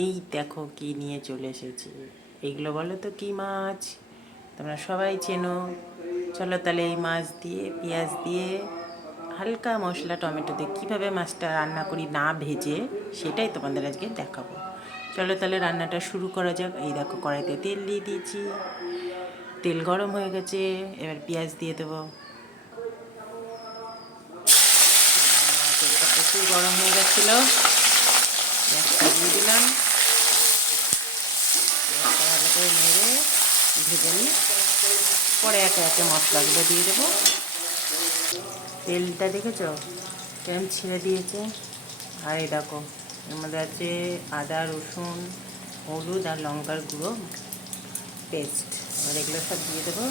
এই দেখো কি নিয়ে চলে এসেছি। এইগুলো বলো তো কি মাছ? তোমরা সবাই চেনো। চলো তাহলে এই মাছ দিয়ে পেঁয়াজ দিয়ে হালকা মশলা টমেটো দিয়ে কীভাবে মাছটা রান্না করি না ভেজে, সেটাই তোমাদের আজকে দেখাবো। চলো তাহলে রান্নাটা শুরু করা যাক। এই দেখো কড়াইতে তেল দিয়ে দিয়েছি, তেল গরম হয়ে গেছে, এবার পেঁয়াজ দিয়ে দেবো। তেলটা প্রচুর গরম হয়ে গেছিলো, পেঁয়াজটা দিয়ে দিলাম। পেঁয়াজটা ভালো করে নেড়ে ভেজে নিই, পরে একে একে মশলাগুলো দিয়ে দেবো। তেলটা দেখেছো কেমন ছেড়ে দিয়েছে? আর এই দেখো এর মধ্যে আছে আদা রসুন হলুদ আর লঙ্কার গুঁড়ো পেস্ট। এবার এগুলো সব দিয়ে দেবো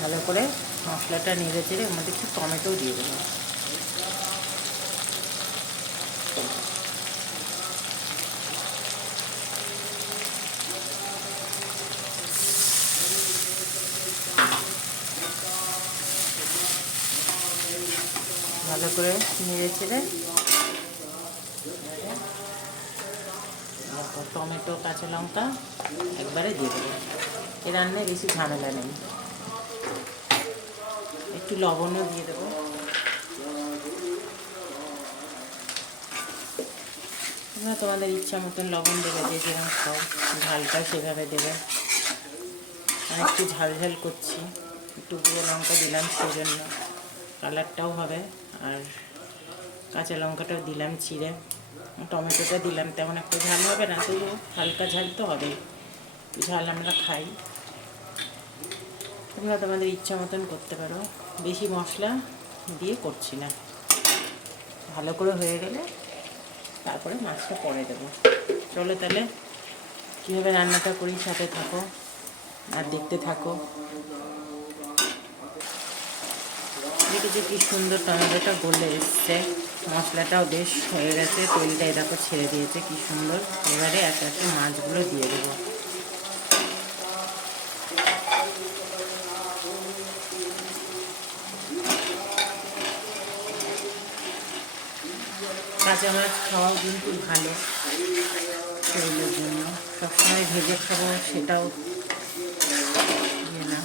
ভালো করে। মশলাটা নেড়ে চেড়ে এর মধ্যে একটু টমেটোও দিয়ে দেবো। ভালো করে নেড়ে চেড়ে টমেটো কাঁচা লঙ্কা একবারে দিয়ে দেবো। এ রান্নায় বেশি ঝামেলা নেই। একটু লবণও দিয়ে দেবো। তোমরা তোমাদের ইচ্ছা মতন লবণ দেবে, যে যেরকম খাও, ঝালটা সেভাবে দেবে। আর একটু ঝাল ঝাল করছি, একটু গুঁড়ো লঙ্কা দিলাম সেই জন্য কালারটাও হবে, আর কাঁচা লঙ্কাটাও দিলাম চিড়ে, টমেটোটা দিলাম। তেমন একটা ঝাল হবে না, তবু হালকা ঝাল তো হবেই, ঝাল আমরা খাই। তোমরা তোমাদের ইচ্ছা মতন করতে পারো, বেশি মশলা দিয়ে করছি না। ভালো করে হয়ে গেলে তারপরে মাছটা পরে দেবো। চলো তাহলে কীভাবে রান্নাটা করি সাথে থাকো আর দেখতে থাকো। দেখেছি কি সুন্দর টমেটোটা গলে এসছে, মশলাটাও বেশ হয়ে গেছে, তেলটা এরকম ছেড়ে দিয়েছে কি সুন্দর। এবারে একে একে মাছগুলো দিয়ে দেবো। কাঁচা মাছ খাওয়াও কিন্তু ভালো শরীরের জন্য। সবসময় ভেজে খাবো সেটাও ইয়ে না।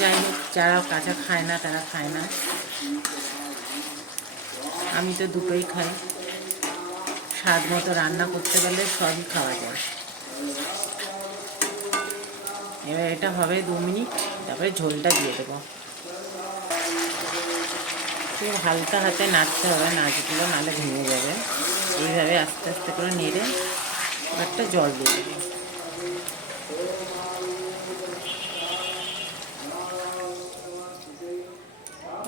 যাই হোক, যারা কাঁচা খায় না তারা খায় না, আমি তো দুটোই খাই। স্বাদ মতো রান্না করতে পারলে সবই খাওয়া যায়। এবার এটা হবে 2 মিনিট, তারপরে ঝোলটা দিয়ে দেবো। খুব হালকা হাতে নাড়তে হবে, নাচগুলো নাহলে ভেঙে যাবে। এইভাবে আস্তে আস্তে করে নেড়ে একটা জল দিয়ে দেবো।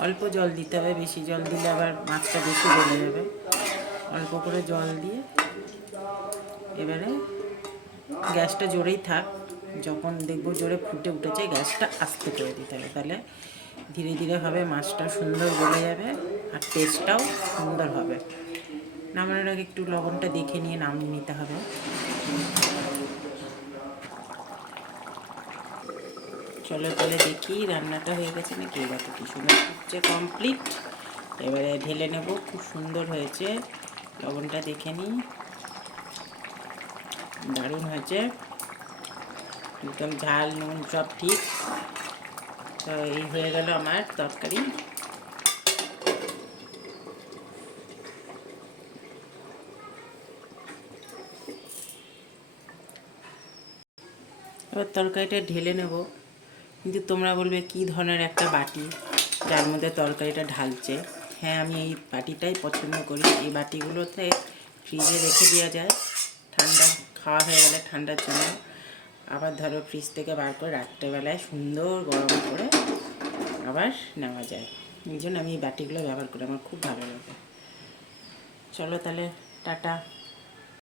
অল্প জল দিতে হবে, বেশি জল দিলে আবার মাছটা বেশি গলে যাবে। অল্প করে জল দিয়ে এবারে গ্যাসটা জোরেই থাক। যখন দেখবো জোরে ফুটে উঠেছে, গ্যাসটা আস্তে করে দিতে হবে, তাহলে ধীরে ধীরে হবে মাছটা সুন্দর গলে যাবে আর টেস্টটাও সুন্দর হবে। নামানোর আগে একটু লবণটা দেখে নিয়ে নামিয়ে নিতে হবে। চলো তাহলে দেখি রান্নাটা হয়ে গেছে নাকি। দেখো কি সুন্দর ফুটছে, কমপ্লিট। এবারে ঢেলে নেব। খুব সুন্দর হয়েছে, লবণটা দেখে নিই, দারুণ হয়েছে, একদম ঝাল নুন সব ঠিক। তো এই হয়ে গেল আমার তরকারি। এবার তরকারিটা ঢেলে নেব। কিন্তু তোমরা বলবে কী ধরনের একটা বাটি যার মধ্যে তরকারিটা ঢালছে। হ্যাঁ, আমি এই বাটিটাই পছন্দ করি। এই বাটিগুলোতে ফ্রিজে রেখে দেওয়া যায়, ঠান্ডা খাওয়া হয়ে গেলে ঠান্ডার জন্য। আবার ধরো ফ্রিজ থেকে বার করে রাত্রেবেলায় সুন্দর গরম করে আবার নেওয়া যায়। এই জন্য আমি এই বাটিগুলো ব্যবহার করি, আমার খুব ভালো লাগে। চলো তাহলে টাটা।